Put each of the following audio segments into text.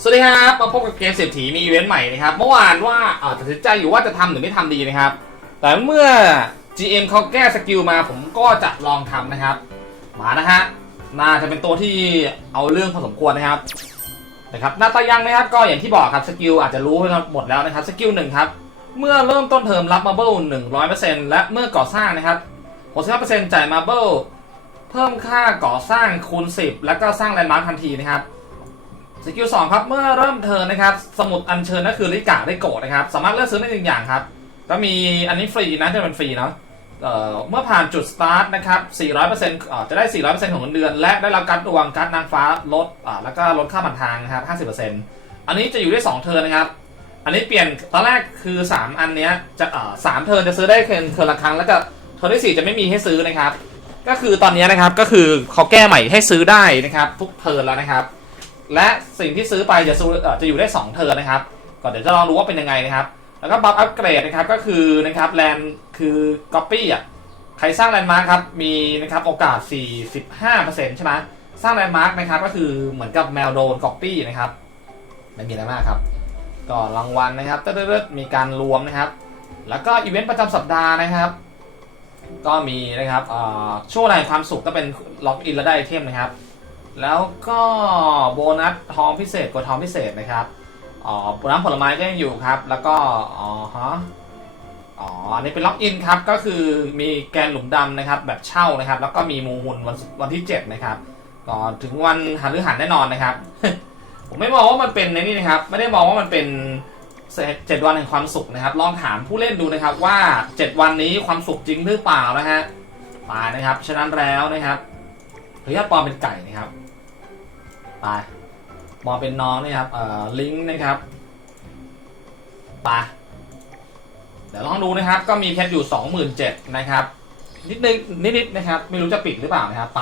สวัสดีครับ มาพบกับเกมเศรษฐีมีอีเวนต์ใหม่นะครับเมื่อวานว่าอ่าตัดสินใจอยู่ว่าจะทำหรือไม่ทำดีนะครับ แต่เมื่อ GM เขาแก้สกิลมาผมก็จะลองทำนะครับ มานะฮะน่าจะเป็นตัวที่เอาเรื่องพอสมควรนะครับนะครับหน้าตายังนะครับก็อย่างที่บอกครับสกิลอาจจะรู้ไปหมดแล้วนะครับสกิลหนึ่งครับเมื่อเริ่มต้นเทอมรับมาเบิลหนึ่งร้อยเปอร์เซ็นต์และเมื่อก่อสร้างนะครับหกสิบห้าเปอร์เซ็นต์จ่ายมาเบิลเพิ่มค่าก่อสร้างคูณ10แล้วก็สร้างแลนด์มาร์คทันทีนะครับ สกิลสองครับ เมื่อเริ่มเทินนะครับ สมุดอัญเชิญก็คือริกาได้โกรธนะครับ สามารถเลือกซื้อได้หนึ่งอย่างครับ ก็มีอันนี้ฟรีนะจะเป็นฟรีเนาะเเมื่อผ่านจุดสตาร์ทนะครับ 400%เอ่อจะได้ 400%ของเงินเดือน และได้รับการดวงการนางฟ้าลดแล้วก็ลดค่าผ่านทางนะครับ 50%อันนี้จะอยู่ได้ 2 เทิร์นนะครับ อันนี้เปลี่ยนตอนแรกคือ 3 อันเนี้ยจะเอ่อสามเทิร์นจะซื้อได้เทินเทิร์นละครั้ง แล้วก็เทิร์นที่สี่จะไม่มีให้ซื้อนะครับ ก็คือตอนนี้นะครับก็คือเขาแก้ใหม่ให้ซื้อได้นะครับ ทุกเทิร์นแล้วนะครับ และสิ่งที่ซื้อไปจะอเอ่อจะอยู่ได้ 2 เทิร์นนะครับก่อนเดี๋ยวจะลองดูว่าเป็นยังไงนะครับ แล้วก็บัฟอัปเกรดนะครับก็คือนะครับแลนคือก๊อปปี้อะใครสร้างแลนด์มาร์คครับมีนะครับโอกาส 45%ใช่ไหมสร้างแลนด์มาร์คนะครับก็คือเหมือนกับแมวโดนก๊อปปี้นะครับไม่มีอะไรมากครับก็รางวัลนะครับเต้ดมีการรวมนะครับ แล้วก็อีเวนต์ประจำสัปดาห์นะครับ ก็มีนะครับอ่อช่วงเวลาแห่งความสุขก็เป็นล็อกอินแล้วได้ไอเทมนะครับ แล้วก็โบนัสทองพิเศษกว่าทองพิเศษนะครับอ๋อน้ำผลไม้ก็ยังอยู่ครับ แล้วก็อ๋อฮะอ๋ออันนี้เป็นล็อกอินครับ ก็คือมีแกนหลุมดำนะครับ แบบเช่านะครับ แล้วก็มีมูลวันวันที่ 7 นะครับก่อนถึงวันหันหรือหันแน่นอนนะครับ ผมไม่มองว่ามันเป็นในนี่นะครับ ไม่ได้มองว่ามันเป็นเจ็ดวันแห่งความสุขนะครับ ลองถามผู้เล่นดูนะครับว่า 7 วันนี้ความสุขจริงหรือเปล่านะฮะตายนะครับ ฉะนั้นแล้วนะครับเฮ้ยปอมเป็นไก่นะครับ ไปมองเป็นน้องนะครับเอ่อลิงก์นะครับไปเดี๋ยวลองดูนะครับ ก็มีเพชรอยู่27,000นะครับ นิดนึงนิดๆนะครับ ไม่รู้จะปิดหรือเปล่านะครับไป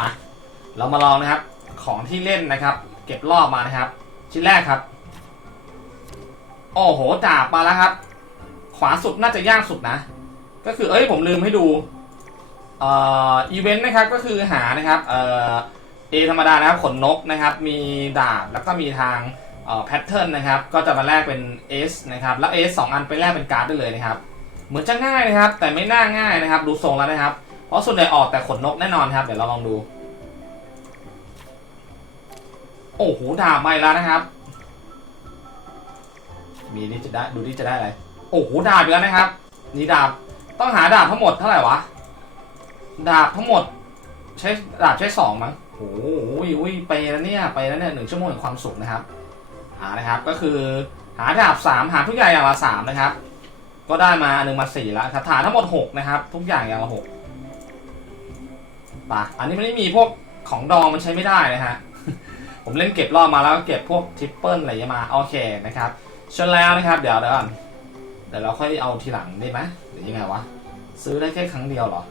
เรามาลองนะครับ ของที่เล่นนะครับ เก็บรอบมานะครับ ชิ้นแรกครับ โอ้โหดาบมาแล้วครับ ขวาสุดน่าจะยากสุดนะ ก็คือเอ้ยผมลืมให้ดูเอ่ออีเวนต์นะครับก็คือหานะครับ เอ่อ A ธรรมดานะครับขนนกนะครับ มีดาบแล้วก็มีทางแพทเทิร์นนะครับ ก็จะมาแลกเป็น S นะครับ แล้ว S 2 อันไปแลกเป็นการ์ดได้เลยนะครับ เหมือนจะง่ายนะครับ แต่ไม่น่าง่ายนะครับ ดูทรงแล้วนะครับ เพราะส่วนใหญ่ออกแต่ขนนกแน่นอนครับ เดี๋ยวเราลองดู โอ้โห ดาบไม่แล้วนะครับ มีนี่จะได้ ดูนี่จะได้อะไร โอ้โห ดาบอีกแล้วนะครับ นี่ดาบ ต้องหาดาบทั้งหมดเท่าไหร่วะ ดาบทั้งหมด ใช้ดาบใช้สองมั้ง โอ้โหอุ้ยไปแล้วเนี่ยไปแล้วเนี่ยหนึ่งชั่วโมงแห่งความสุขนะครับหานะครับ ก็คือหาดาบสามหาทุกอย่างอย่างละสามนะครับ ก็ได้มาหนึ่งมาสี่แล้วครับฐานทั้งหมดหกนะครับ ทุกอย่างอย่างละหกป่ะอันนี้ไม่ได้มีพวกของดองมันใช้ไม่ได้นะฮะผมเล่นเก็บรอบมาแล้วก็เก็บพวกทริปเปิลอะไรมาโอเคนะครับชนแล้วนะครับ เดี๋ยวเดี๋ยวก่อนเดี๋ยวเราค่อยเอาทีหลังได้ไหมหรือยังไงวะซื้อได้แค่ครั้งเดียวเหรอ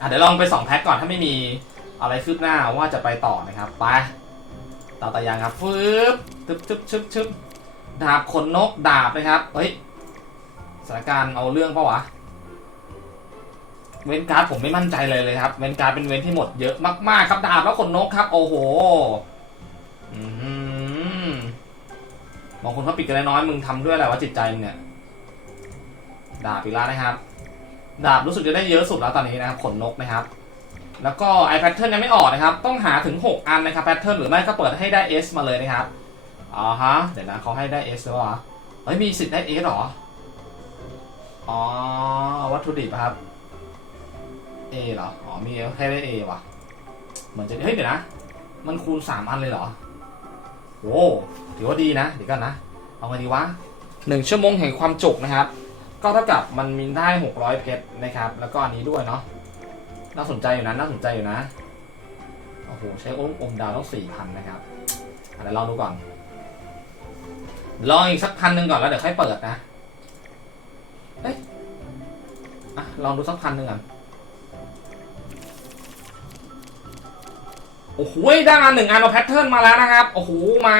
อะเดี๋ยวลองไปสองแพ็คก่อนถ้าไม่มี อะไรคืบหน้าว่าจะไปต่อนะครับไปต่อตายางครับฟึบทึบทึบชึบชึบดาบขนนกดาบนะครับเฮ้ยสถานการณ์เอาเรื่องปะวะเวนการ์ดผมไม่มั่นใจเลยเลยครับเวนการ์ดเป็นเวนที่หมดเยอะมากๆครับดาบแล้วขนนกครับ โอ้โหอืมบางคนเขาปิดกันน้อยมึงทำด้วยอะไรวะจิตใจมึงเนี่ยดาบอีกแล้วนะครับ ดาบรู้สึกจะได้เยอะสุดแล้วตอนนี้นะครับขนนกนะครับ แล้วก็ไอแพทเทิร์นยังไม่ออกนะครับ ต้องหาถึง 6 อันนะครับแพทเทิร์นหรือไม่ก็เปิดให้ได้ S มาเลยนะครับอ๋อฮะ เดี๋ยวนะเขาให้ได้ S หรือเปล่าเฮ้ยมีสิทธิ์ได้ S หรอ อ๋อ วัตถุดิบครับ A เหรอ อ๋อ มีให้ได้ A ว่ะ เหมือนจะ เฮ้ย เดี๋ยวนะ มันคูณ 3 อันเลยเหรอโว้ถือว่าดีนะ เดี๋ยวกันนะ เอาไงดีวะหนึ่งชั่วโมงแห่งความจุกนะครับ ก็เท่ากับมันมีได้ 600 เพชรนะครับ แล้วก็อันนี้ด้วยเนาะ น่าสนใจอยู่นะน่าสนใจอยู่นะโอ้โหใช้อมอมดาวต้อง4,000นนะครับเดี๋ยวลองดูก่อนลองอีกสักพันหนึ่งก่อนแล้วเดี๋ยวค่อยเปิดนะเอ๊ะอะลองดูสักพันหนึ่งก่อนโอ้โหได้มาหนึ่งอันเอาแพทเทิร์นมาแล้วนะครับ โอ้โหมา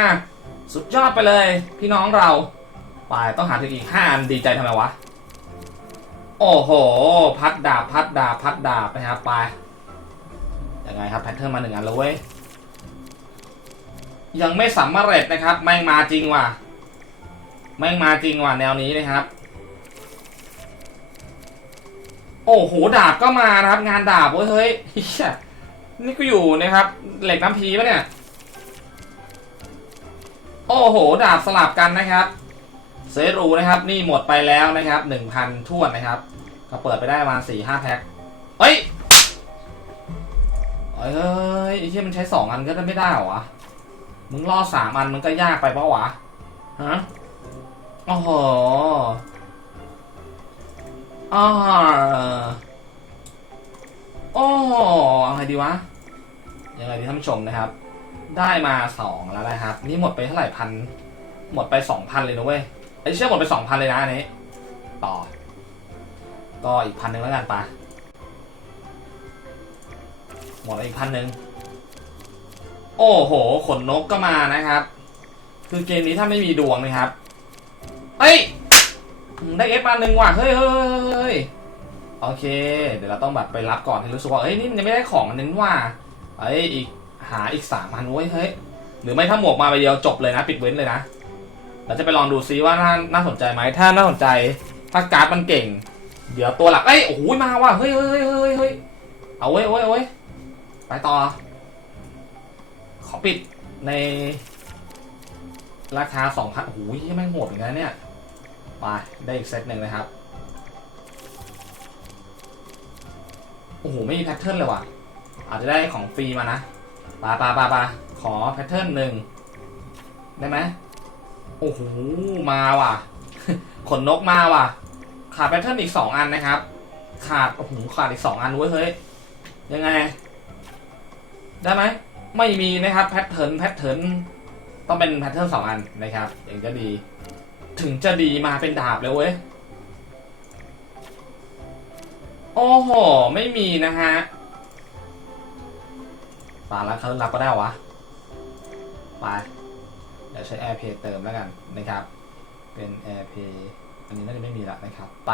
สุดยอดไปเลย พี่น้องเราไปต้องหาถึงอีกห้าอันดีใจทำไมวะ โอ้โห พัดดาบ พัดดาบ พัดดาบนะครับไปยังไงครับแพทเทิร์นมาหนึ่งอันแล้วเว้ย ยังไม่สำเร็จนะครับ แม่งมาจริงว่ะ แม่งมาจริงว่ะแนวนี้นะครับ โอ้โห ดาบก็มานะครับ งานดาบเว้ยเฮ้ยเหี้ยนี่ก็อยู่นะครับ เหล็กน้ำพีปะเนี่ย โอ้โห ดาบสลับกันนะครับ เซรูนะครับ นี่หมดไปแล้วนะครับหนึ่งพันท่วนนะครับ ก็เปิดไปได้ประมาณสี่ห้าแพ็คเฮ้ยเอ้ยเฮ้ยไอ้ที่มันใช้สองอันก็ไม่ได้เหรอวะมึงล่อสามอันมันก็ยากไปปะวะฮะโอ้โหอ๋อโอ้โหอาไงดีวะยังไงดีท่านผู้ชมนะครับ ได้มาสองแล้วนะครับ นี่หมดไปเท่าไหร่พันหมดไปสองพันเลยนะเว้ย ไอ้เชื่อหมดไปสองพันเลยนะอันนี้ ต่อ ก็อีกพันหนึ่งแล้วกันปะหมดไปอีกพันหนึ่งโอ้โห ขนนกก็มานะครับ คือเกมนี้ถ้าไม่มีดวงนะครับเฮ้ย ได้เอฟมาหนึ่งว่ะ เฮ้ยเฮ้ยโอเค เดี๋ยวเราต้องแบบไปรับก่อนให้รู้สึกว่าเฮ้ย นี่มันยังไม่ได้ของอันนึงว่ะเฮ้ย อีกหาอีกสามพันเว้ย เฮ้ย หรือไม่ถ้าหมวกมาไปเดียวจบเลยนะ ปิดเว้นเลยนะ เราจะไปลองดูซิว่าน่าน่าสนใจไหมถ้าน่าสนใจ ถ้าการ์ดมันเก่ง เดี๋ยวตัวหลักเอ้ยโอ้โหมาว่ะเฮ้ยเฮ้ยเฮ้ยเฮ้ยเอาเว้ยเว้ยเว้ยไปต่อ ขอปิดใน ราคาสองพันโอ้โหยังไม่งโหดเหมือนกันนะเนี่ยไปได้อีกเซตหนึ่งนะครับโอ้โหไม่มีแพทเทิร์นเลยว่ะ อาจจะได้ของฟรีมานะปาปาปาปาขอแพทเทิร์นหนึ่งได้ไหม โอ้โห มาว่ะ ขนนกมาว่ะ ขาดแพทเทิร์นอีกสองอันนะครับ ขาด โอ้โห ขาดอีกสองอันเว้ยเฮ้ย ยังไง ได้ไหม ไม่มีนะครับ แพทเทิร์น แพทเทิร์น ต้องเป็นแพทเทิร์นสองอันนะครับถึงจะดี ถึงจะดีมาเป็นดาบเลยเว้ย โอ้โห ไม่มีนะฮะป่าแล้วเขารับก็ได้วะ ไป เดี๋ยวใช้ AirPay เติมแล้วกันนะครับ เป็น AirPay อันนี้น่าจะไม่มีละนะครับไป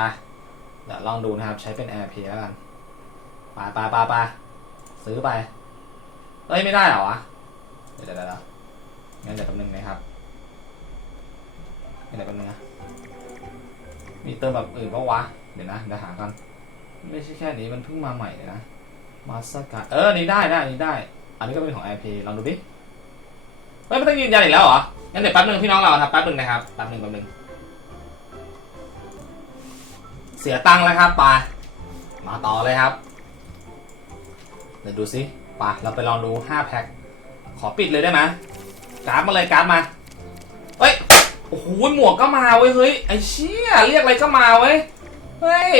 เดี๋ยวลองดูนะครับ ใช้เป็น AirPay แล้วกันปไปไปไปซื้อไป เอ้ยไม่ได้เหรอวะ เดี๋ยวเดี๋ยวเดี๋ยวงั้นเดี๋ยวแป๊บนึงนะครับเดี๋ยวแป๊บนึงนะ มีเติมแบบอื่นปะวะ เดี๋ยวนะเดี๋ยวหากัน ไม่ใช่แค่นี้มันเพิ่งมาใหม่เลยนะมาสการเออนี้ได้ได้อันนี้ได้ อันนี้ก็เป็นของ AirPay ลองดูดิ เฮ้ยไม่ต้องยืนยันอีกแล้วเหรอ งั้นเดี๋ยวแป๊บนึงพี่น้องเราครับแป๊บนึงนะครับแป๊บนึงแป๊บนึง เสียตังค์แล้วครับไปมาต่อเลยครับ เดี๋ยวดูสิไปเราไปลองดู5แพ็ค ขอปิดเลยได้ไหมการ์ดมาเลยการ์ดมาเฮ้ย โอ้โหหมวกก็มาเว้ยเฮ้ยไอ้เชี่ยเรียกอะไรก็มาเว้ย เฮ้ย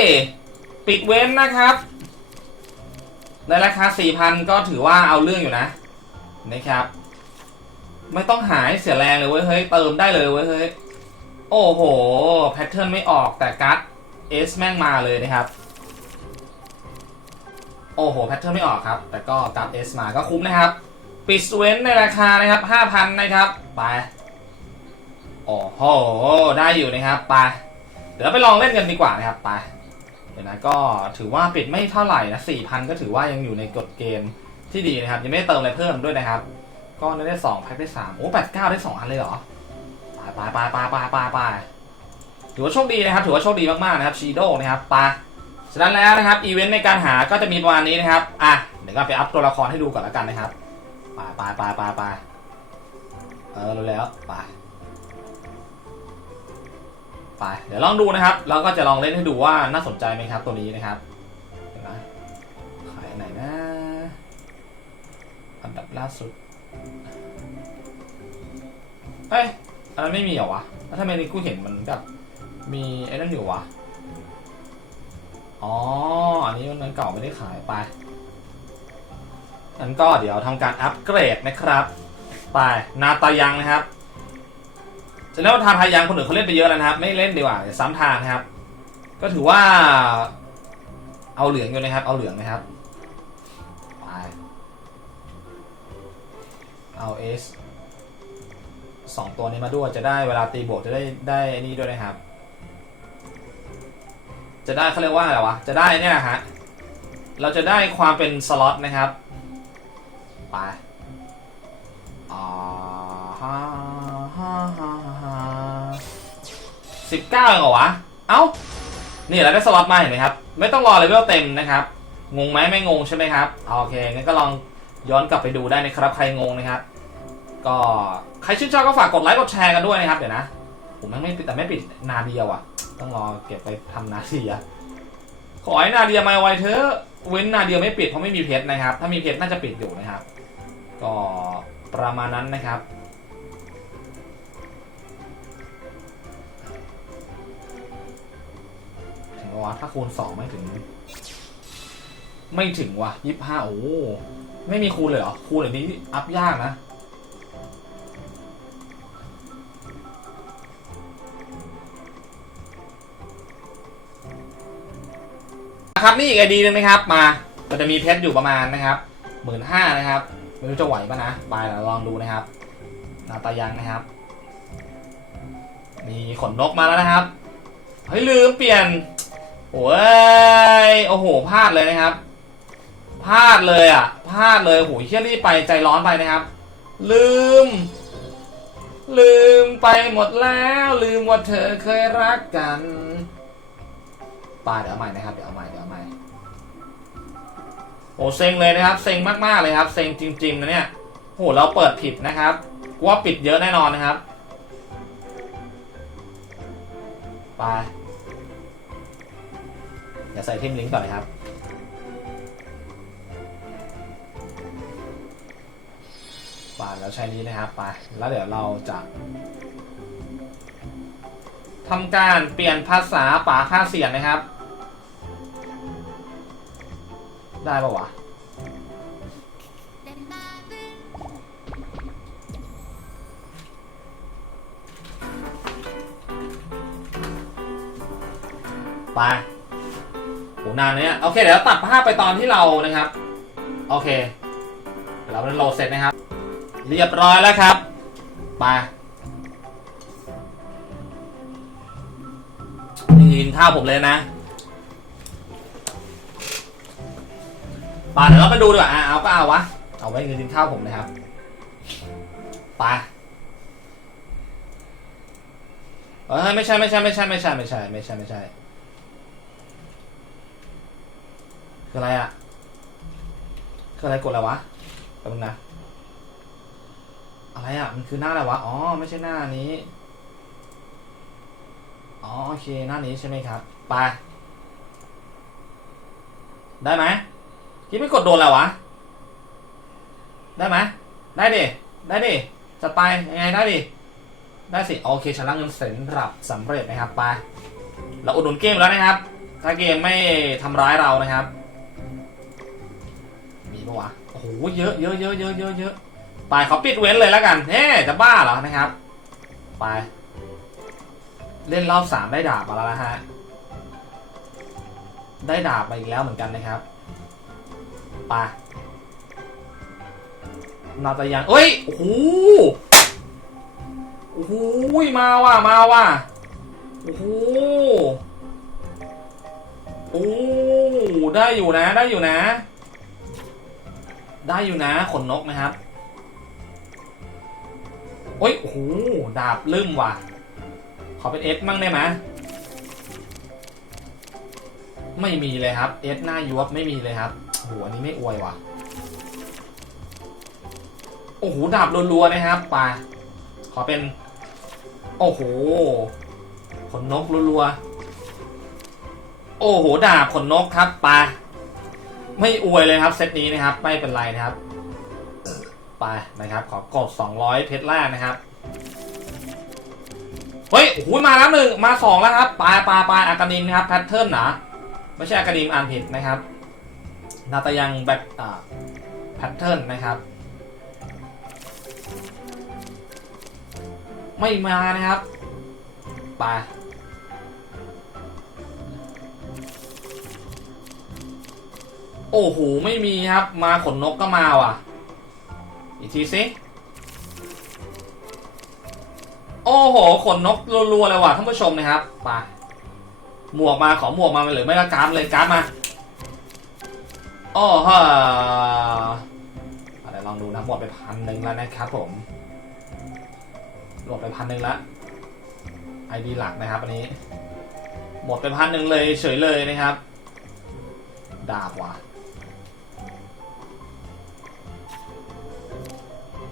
ปิดเว้นนะครับในราคา4,000 ก็ถือว่าเอาเรื่องอยู่นะนะครับ ไม่ต้องหายเสียแรงเลยเว้ยเฮ้ยเติมได้เลยเว้ยเฮ้ยโอ้โหแพทเทิร์นไม่ออกแต่การ์ดเอสแม่งมาเลยนะครับ โอ้โหแพทเทิร์นไม่ออกครับ แต่ก็กลับ S มาก็คุ้มนะครับ ปิดเว้นในราคานะครับ5,000นะครับ ไปโอ้โหได้อยู่นะครับไปเดี๋ยวไปลองเล่นกันดีกว่านะครับไปเดี๋ยวนะก็ถือว่าปิดไม่เท่าไหร่นะ4,000ก็ถือว่ายังอยู่ในกฎเกณฑ์ที่ดีนะครับยังไม่เติมอะไรเพิ่มด้วยนะครับ ก็ได้2แพ็คได้3โอ้89ได้2อันเลยเหรอไปไปไปไปไปไปไปถือว่าโชคดีนะครับ ถือว่าโชคดีมากๆนะครับชีโดนะครับไปฉะนั้นแล้วนะครับอีเวนต์ในการหาก็จะมีประมาณนี้นะครับ อะ เดี๋ยวก็ไปอัพตัวละครให้ดูก่อนล้วกันนะครับไปไปไปไปไปเออรู้แล้วไปไปเดี๋ยวลองดูนะครับแล้วก็จะลองเล่นให้ดูว่าน่าสนใจไหมครับตัวนี้นะครับเดี๋ยวนะขายไหนนะอันดับล่าสุด เอ้ยอันนั้นไม่มีเหรอวะ แล้วทำไมนี่กูเห็นมันแบบมีไอ้นั่นอยู่วะ อ๋อ อันนี้มันเก่าไม่ได้ขายไปนั้นก็เดี๋ยวทำการอัปเกรดนะครับ ไปนาตายังนะครับ จะเล่นว่าทาทายังคนอื่นเขาเล่นไปเยอะแล้วนะครับ ไม่เล่นดีกว่าซ้ำทางนะครับ ก็ถือว่า เอาเหลืองอยู่นะครับ เอาเหลืองนะครับ ไป เอาเอส สองตัวนี้มาด้วยจะได้เวลาตีบวกจะได้ได้นี่ด้วยนะครับ จะได้เขาเรียกว่าอะไรวะจะได้เนี่ยฮะเราจะได้ความเป็นสล็อตนะครับไปอ่าฮ่าฮ่าฮ่าฮ่าสิบเก้าเหรอวะเอ้านี่เราได้สล็อตมาเห็นไหมครับ ไม่ต้องรอเลเวลเต็มนะครับงงไหมไม่งงใช่ไหมครับโอเคงั้นก็ลองย้อนกลับไปดูได้นะครับใครงงนะครับ ก็ใครชื่นชอบก็ฝากกดไลค์กดแชร์กันด้วยนะครับ เดี๋ยวนะ ผมยังไม่ปิดแต่ไม่ปิดนาเดียว่ะ ต้องรอเก็บไปทำนาเดียขอให้นาเดียมาไวเถอะเว้นนาเดียไม่ปิดเพราะไม่มีเพชรนะครับ ถ้ามีเพชรน่าจะปิดอยู่นะครับ ก็ประมาณนั้นนะครับถึงว่าถ้าคูณสองไม่ถึง ไม่ถึงว่ะยี่ห้าโอ้ไม่มีคูณเลยเหรอคูณแบบนี้อัพยากนะ ครับนี่อีกไอดีนึงนะครับมา มันจะมีเพชรอยู่ประมาณนะครับหมื่นห้านะครับไม่รู้จะไหวปะนะไปเดี๋ยวลองดูนะครับนาตายังนะครับ มีขนนกมาแล้วนะครับเฮ้ยลืมเปลี่ยนโอ้ยโอ้โหพลาดเลยนะครับพลาดเลยอะพลาดเลยโอ้โหเฮียรีบไปใจร้อนไปนะครับ ลืม ลืมไปหมดแล้ว ลืมว่าเธอเคยรักกันปาเดี๋ยวเอาใหม่นะครับเดี๋ยวเอาใหม่เดี๋ยวเอาใหม่ โอ้เซ็งเลยนะครับ เซ็งมากๆเลยครับ เซ็งจริงๆนะเนี่ยโหเราเปิดผิดนะครับกูว่าปิดเยอะแน่นอนนะครับ ไปเดี๋ยวใส่ทิมลิงก์ก่อนเลยครับไปแล้วใช้นี้นะครับไปแล้วเดี๋ยวเราจะทำการเปลี่ยนภาษาป่าค่าเสียงนะครับ ได้ปะวะ ไปโหนานเนี่ยโอเค เดี๋ยวตัดภาพไปตอนที่เรานะครับ โอเคเดี๋ยวเราเป็นโหลดเสร็จนะครับ เรียบร้อยแล้วครับ ไปยินข้าวผมเลยนะ ป่าเดี๋ยวเราไปดูดีกว่าอะเอาก็เอาวะ เอาไว้เงินกินข้าวผมนะครับไปเออไม่ใช่ไม่ใช่ไม่ใช่ไม่ใช่ไม่ใช่ไม่ใช่ไม่ใช่คืออะไรอะคืออะไรกดอะไรวะแป๊บนึงนะอะไรอะมันคือหน้าอะไรวะอ๋อไม่ใช่หน้านี้อ๋อโอเคหน้านี้ใช่ไหมครับไปได้ไหม คิดไม่กดโดนแล้ววะ ได้ไหมได้ดิ ได้ดิ จะไปยังไงได้ดิ ได้สิ โอเคชำระเงินเสร็จรับสำเร็จนะครับไป เราอุดหนุนเกมแล้วนะครับ ถ้าเกมไม่ทำร้ายเรานะครับ มีปะวะ โอ้โห เยอะเยอะเยอะเยอะเยอะเยอะไปขอปิดเว้นเลยแล้วกัน เฮ้จะบ้าเหรอนะครับ ไป เล่นรอบสามได้ดาบมาแล้วนะฮะ ได้ดาบมาอีกแล้วเหมือนกันนะครับ ไปนาตายังเอ้ย โอ้โห โอ้โห มาว่ะ มาว่ะ โอ้โห โอ้ ได้อยู่นะ ได้อยู่นะ ได้อยู่นะ ขนนกนะครับ โอ้ย โอ้โห ดาบลืมว่ะ ขอเป็นเอสมั่งได้ไหมไม่มีเลยครับ เอสหน้ายวบไม่มีเลยครับ หอันนี้ไม่อวยว่ะ โอ้โหดาบรัวๆนะครับไปขอเป็น โอ้โห ขนนกรัวๆ โอ้โห ดาบขนนกครับไปไม่อวยเลยครับเซตนี้นะครับ ไม่เป็นไรนะครับไปนะครับ ขอกด200 เพชรแรกนะครับ เฮ้ยโอ้โหมาแล้วหนึ่งมาสองแล้วครับปลาปลาปลาอากานิมนะครับแพทเทิร์นนะไม่ใช่อากานิมอ่านผิดนะครับ นาตายังแบทอ่าแพทเทิร์นนะครับ ไม่มานะครับไปโอ้โห ไม่มีครับ มาขนนกก็มาว่ะ อีกทีสิ โอ้โห ขนนกรัวๆเลยว่ะท่านผู้ชมนะครับ ไป หมวกมาขอหมวกมาหรือไม่ก็การ์ดเลยการ์ดมา อ้โหอะไรลองดูนะหมดไปพันหนึ่งแล้วนะครับผมหมดไปพันหนึ่งละไอดีหลักนะครับอันนี้ หมดไปพันหนึ่งเลยเฉยเลยนะครับ ดาบว่ะ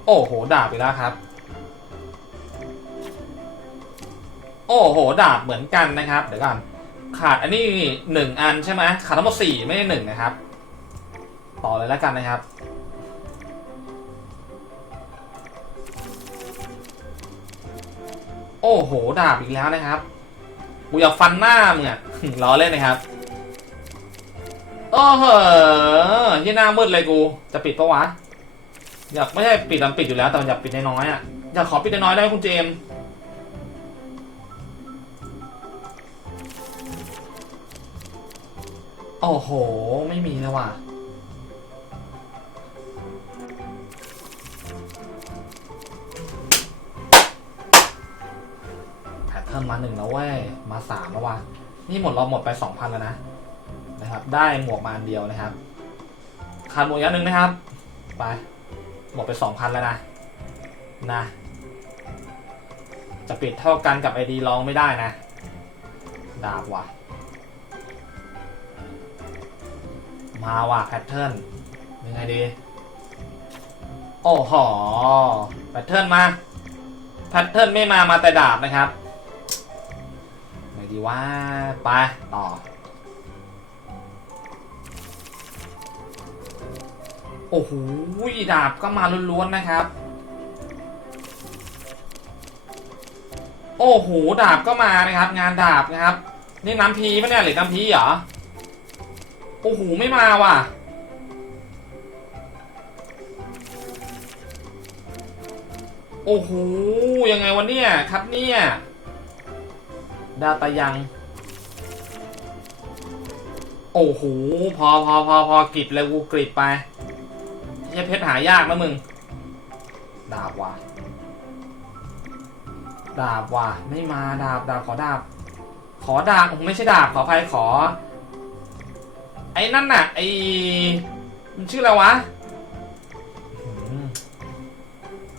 โอ้โหดาบอีกแล้วครับ โอ้โหดาบเหมือนกันนะครับ เดี๋ยวก่อนขาดอันนี้หนึ่งอันใช่ไหมขาดทั้งหมดสี่ไม่ได้หนึ่งนะครับ ต่อเลยแล้วกันนะครับ โอ้โห ดาบอีกแล้วนะครับ กูอยากฟันหน้ามึงอะล้อเล่นนะครับโอ้โหที่หน้ามืดเลยกู จะปิดปะวะ อยากไม่ใช่ปิดมันปิดอยู่แล้วแต่อยากปิดน้อยๆอะ อยากขอปิดน้อยได้ไหมคุณเจมส์โอ้โห ไม่มีแล้วว่ะ นมาหนึ่งแล้วเว้ยมาสามแล้ววะนี่หมดเราหมดไปสองพันแล้วนะนะครับ ได้หมวกมาอันเดียวนะครับขาดหมวกอีกอันหนึ่งนะครับ ไปหมดไปสองพันแล้วนะนะ จะปิดเท่ากันกับไอดีลองไม่ได้นะดาบว่ะ มาว่ะแพทเทิร์นยังไงดีโอ้โหแพทเทิร์นมาแพทเทิร์นไม่มามาแต่ดาบนะครับ ดีว่าไปต่อ โอ้โหดาบก็มาล้วนๆนะครับ โอ้โหดาบก็มานะครับ งานดาบนะครับ นี่น้ำพีปะเนี่ยหรือน้ำพีเหรอโอ้โหไม่มาว่ะโอ้โหยังไงวะเนี่ยครับเนี่ย ดาตายัง โอ้โห พอพอพอพอกริบเลยกูกริบไปใช่เพชรหายากนะมึง ดาบว่ะ ดาบว่ะ ไม่มาดาบดาบขอดาบ ขอดาบผมไม่ใช่ดาบขออภัยขอ ไอ้นั่นน่ะไอ้มันชื่ออะไรวะ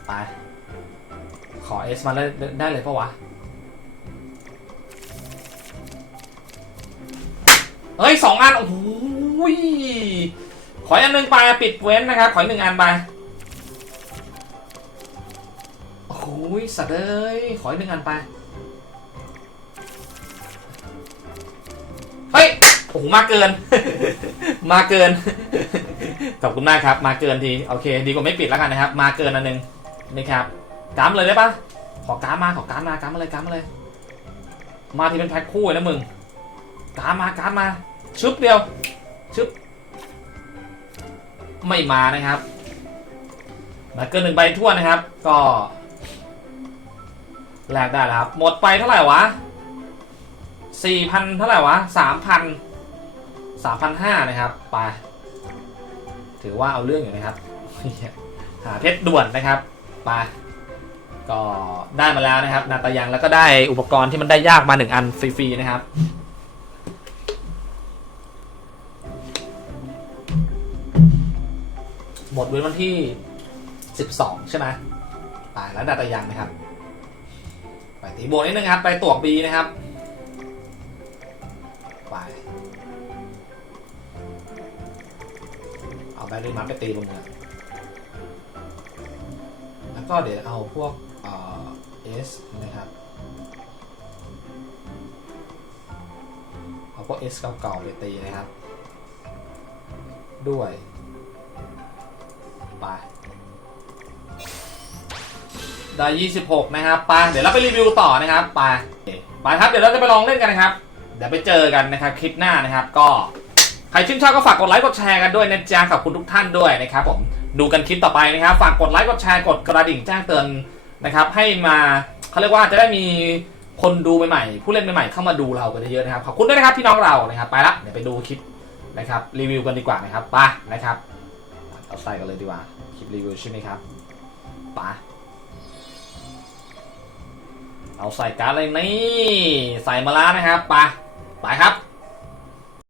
ไป ขอเอสมาได้ได้เลยปะวะ เฮ้ยสองอัน โอ้โหยขออีกอันหนึ่งไปปิดเว้นนะครับ ขออีกหนึ่งอันไป โอ้โหยสัตว์เอ้ย ขออีกหนึ่งอันไป เฮ้ย โอ้โห มาเกิน มาเกิน ขอบคุณมากครับ มาเกินที โอเค ดีกว่าไม่ปิดแล้วกันนะครับ มาเกินอันหนึ่งนี่ครับกามเลยได้ปะขอการดมา ขอการดมากามาเลยกามาเลย มาที่เป็นแพ็คคู่เลยนะมึงการดมาการดมา ชึบเดียวชึบไม่มานะครับมาเกินหนึ่งใบทั่วนนะครับ ก็แลกได้แล้วครับ หมดไปเท่าไหร่วะสี่พันเท่าไหร่วะสามพันสามพันห้านะครับ ไป ถือว่าเอาเรื่องอยู่นะครับ หาเพชรด่วนนะครับ ไป ก็ได้มาแล้วนะครับ นาตายังแล้วก็ได้อุปกรณ์ที่มันได้ยากมาหนึ่งอันฟรีๆนะครับ หมดเว้นวันที่ 12 ใช่ไหมตายแล้วดาตายังนะครับ ไปตีโบนนิดนึงครับ ไปตวกบีนะครับ ไป เอาแบตเตอรี่มัดไปตีบนเรือแล้วก็เดี๋ยวเอาพวกเอ่อสนะครับเอาพวก S เก่าๆไปตีนะครับ ด้วย ไปได้ 26 นะครับไปเดี๋ยวเราไปรีวิวต่อนะครับไปไปครับเดี๋ยวเราจะไปลองเล่นกันนะครับ เดี๋ยวไปเจอกันนะครับคลิปหน้านะครับ ก็ใครชื่นชอบก็ฝากกดไลค์กดแชร์กันด้วยนะจ๊ะขอบคุณทุกท่านด้วยนะครับผมดูกันคลิปต่อไปนะครับ ฝากกดไลค์กดแชร์กดกระดิ่งแจ้งเตือนนะครับ ให้มาเขาเรียกว่าจะได้มีคนดูใหม่ๆผู้เล่นใหม่ๆเข้ามาดูเรากันเยอะๆนะครับขอบคุณด้วยนะครับพี่น้องเรานะครับ ไปละเดี๋ยวไปดูคลิปนะครับรีวิวกันดีกว่านะครับไปนะครับ ใส่กันเลยดีกว่า คลิปรีวิวใช่ไหมครับปะเอาใส่การ์ดเลยนี่ ใส่มาแล้วนะครับปะไปครับ